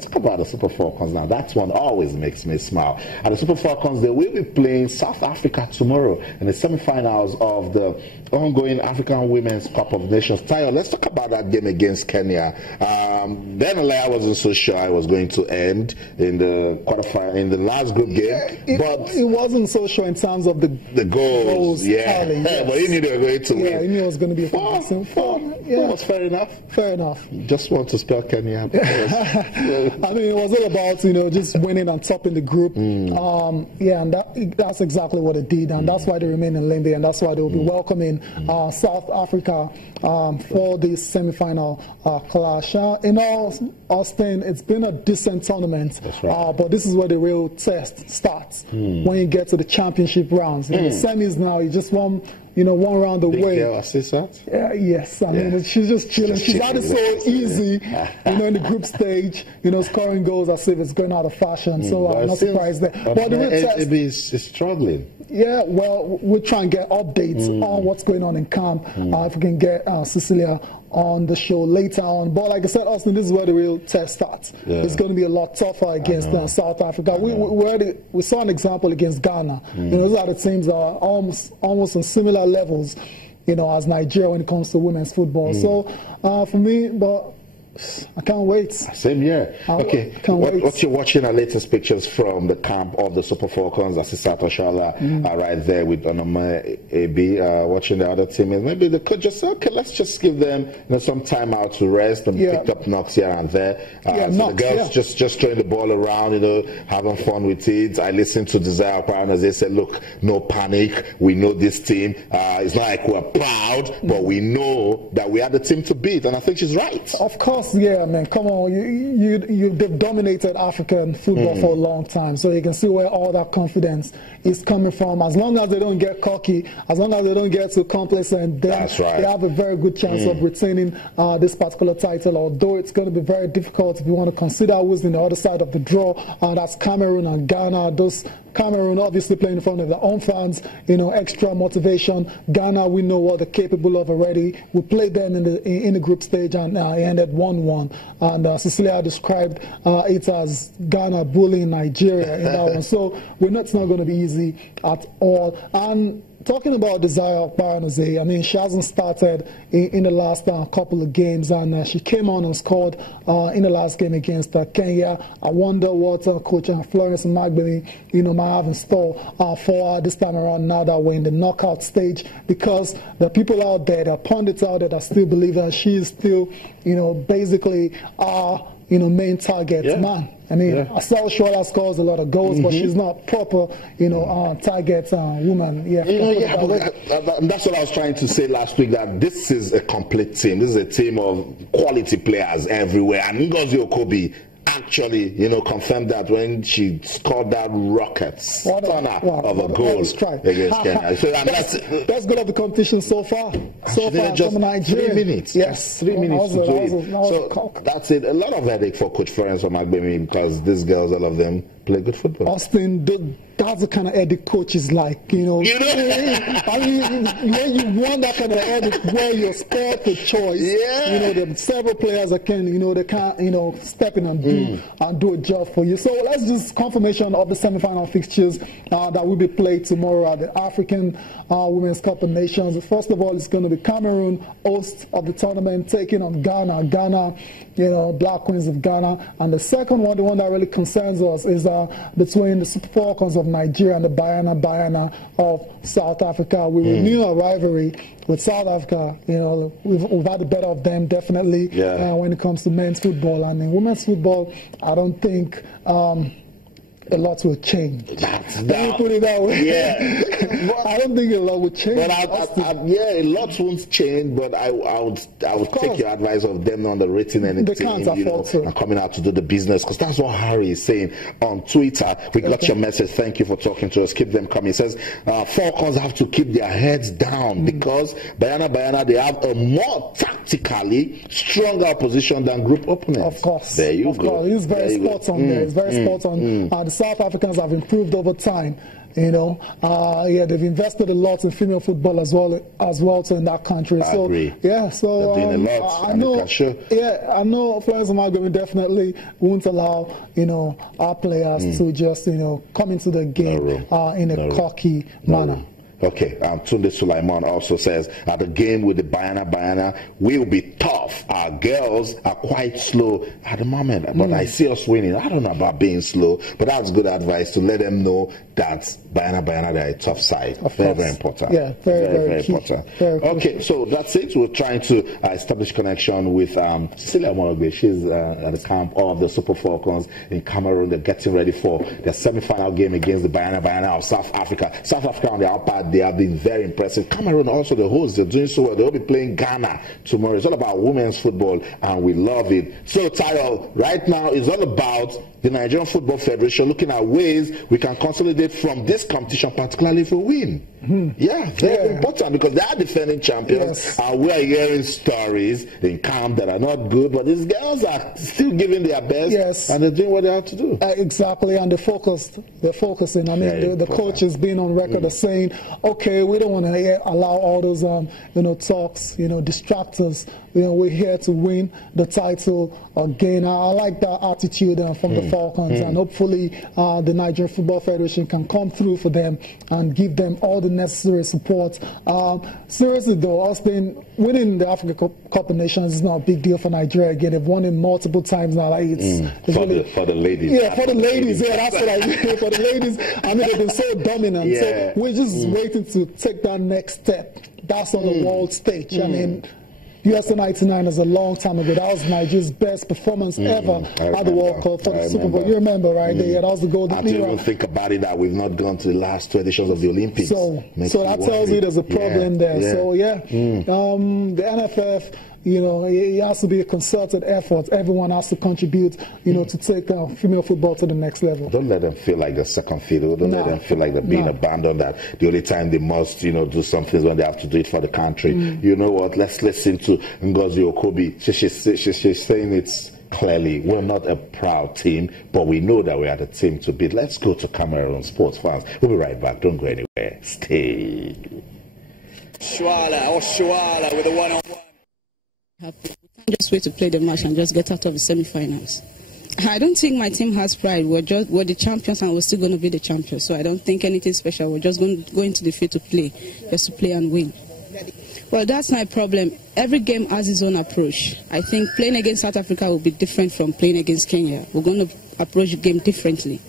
Talk about the Super Falcons now. That one always makes me smile. And the Super Falcons, they will be playing South Africa tomorrow in the semi-finals of the ongoing African Women's Cup of Nations. Tayo, let's talk about that game against Kenya. Then I wasn't so sure I was going to end in the quarterfinal, in the last group game. But it wasn't so sure in terms of the goals. Yeah. Tally, yes. But you knew they were going to win. Yeah, you knew it was going to be a four. Yeah. Was fair enough. Fair enough. Just want to spell Kenya. I mean, it was all about, you know, just winning and topping the group. Yeah, and that's exactly what it did, and that's why they remain in limbo, and that's why they will be welcoming South Africa for this semi-final clash. In all, Austin, it's been a decent tournament, right. But this is where the real test starts, when you get to the championship rounds. In the semis now, you just won, you know, one round away. Yes, I mean, she's just chilling. She's had it so easy, you know, in the group stage, you know, scoring goals as if it's going out of fashion. So I'm not surprised there. But the real test is struggling. Yeah, well, we're trying to get updates on what's going on in camp. If we can get Cecilia on the show later on. But like I said, Austin, this is where the real test starts. It's going to be a lot tougher against South Africa. We saw an example against Ghana. You know, those are the teams that are almost on similar levels, you know, as Nigeria when it comes to women's football. So for me, but I can't wait. Same here. Okay, what you're watching are latest pictures from the camp of the Super Falcons. I see Sato Shala right there with Onoma AB watching the other team. And maybe the coach just said, okay, let's just give them, you know, some time out to rest and pick up knocks here and there. So the girls just throwing the ball around, you know, having fun with it. I listened to Desire Partners. They said, look, no panic. We know this team. It's not like we're proud, but we know that we are the team to beat. And I think she's right. Of course. Yeah, man, come on. They've dominated African football for a long time, so you can see where all that confidence is coming from. As long as they don't get cocky, as long as they don't get too complacent, then they have a very good chance of retaining this particular title, although it's going to be very difficult if you want to consider who's in the other side of the draw. That's Cameroon and Ghana. Those Cameroon obviously playing in front of their own fans, you know, extra motivation. Ghana, we know what they're capable of already. We played them in the group stage and it ended 1-1. And Cecilia described it as Ghana bullying Nigeria in that one. So it's not going to be easy at all. And talking about Desire Barnazé, I mean, she hasn't started in the last couple of games, and she came on and scored in the last game against Kenya. I wonder what Coach Florence Magbemi, you know, might have in store for her this time around, now that we're in the knockout stage, because there are people out there, there are pundits out there that still believe that she is still, you know, basically you know, main target man. I mean, Asel Shola scores a lot of goals, but she's not proper, you know, target woman. That's what I was trying to say last week, that this is a complete team. This is a team of quality players everywhere. And Ngozi Okobi actually, you know, confirmed that when she scored that rocket stunner of a goal against Kenya. So that's good of the competition so far. So far, just from Nigeria. 3 minutes. Yes, 3 minutes to do it. So that's it. A lot of headache for Coach Florence Magbemi, because these girls, all of them, play good football. Austin, that's the kind of headache coaches like, you know. I mean, when you want that kind of headache where you're spared for choice, you know, there are several players that can, you know, they can't, you know, step in and do a job for you. So let's just confirmation of the semi-final fixtures that will be played tomorrow at the African Women's Cup of Nations. First of all, it's going to be Cameroon, host of the tournament, taking on Ghana. Ghana, you know, Black Queens of Ghana. And the second one, the one that really concerns us, is between the Super Falcons of Nigeria and the Bayana of South Africa. We renew our rivalry with South Africa. You know, we've had the better of them, definitely, when it comes to men's football. And in women's football, I don't think a lot will change. Let me put it that way. I don't think a lot will change. But a lot won't change. But I would take your advice of them not underrating anything, you know, and coming out to do the business, because that's what Harry is saying on Twitter. We got your message. Thank you for talking to us. Keep them coming. He says Falcons have to keep their heads down because Bayana, they have a more tactically stronger position than group opponents. Of course. There you go. He's very spot on there. He's very spot on. The South Africans have improved over time. You know, yeah, they've invested a lot in female football as well in that country. I agree. Yeah, so they're doing a lot, I know. Yeah, I know. Florence Amalgam definitely won't allow, you know, our players to just, you know, come into the game in a cocky manner. Okay, Tunde Sulaiman also says, at the game with the Bayana, we'll be tough. Our girls are quite slow at the moment, but I see us winning. I don't know about being slow, but that's good advice to let them know that Bayana, they're a tough side. Very important. Yeah, very important. Okay, so that's it. We're trying to establish connection with Cecilia Morogbe. She's at the camp of the Super Falcons in Cameroon. They're getting ready for their semi-final game against the Bayana of South Africa. South Africa on the outside, they have been very impressive. Cameroon also, the hosts, they're doing so well. They'll be playing Ghana tomorrow. It's all about women's football, and we love it. So, Tyrell, right now it's all about the Nigerian Football Federation looking at ways we can consolidate from this competition, particularly if we win. Yeah, very important, because they are defending champions, and we are hearing stories in camp that are not good, but these girls are still giving their best, and they're doing what they have to do. Exactly, and they're focusing. I mean, the coach has been on record as saying, okay, we don't want to allow all those, you know, talks, you know, distract us. You know, we're here to win the title again. I like that attitude from the Falcons, and hopefully the Nigerian Football Federation can come through for them and give them all the necessary support. Seriously though, us winning the Africa Cup of Nations is not a big deal for Nigeria. Again, they've won it multiple times now. Like it's for, really, for the ladies. Yeah, for the ladies. Yeah, that's what I mean. For the ladies, I mean, they've been so dominant. So we're just waiting to take that next step. That's on the world stage. I mean, USA 99 is a long time ago. That was Nigeria's best performance ever at the World Cup for the Super Bowl. You remember, right? That was the golden era. I didn't even think about it that we've not gone to the last 2 editions of the Olympics. So that tells you there's a problem there. So the NFF, you know, it has to be a concerted effort. Everyone has to contribute, you know, to take female football to the next level. Don't let them feel like they're second fiddle. Don't let them feel like they're being abandoned, that the only time they must, you know, do something is when they have to do it for the country. You know what? Let's listen to Ngozi Okobi. She's saying it's clearly, we're not a proud team, but we know that we are the team to beat. Let's go to Cameroon, sports fans. We'll be right back. Don't go anywhere. Stay. Shuala with a one-on-one. Happy. We can't just wait to play the match and just get out of the semi-finals. I don't think my team has pride. We're the champions, and we're still going to be the champions. So I don't think anything special. We're just going into the field to play, just to play and win. Well, that's my problem. Every game has its own approach. I think playing against South Africa will be different from playing against Kenya. We're going to approach the game differently.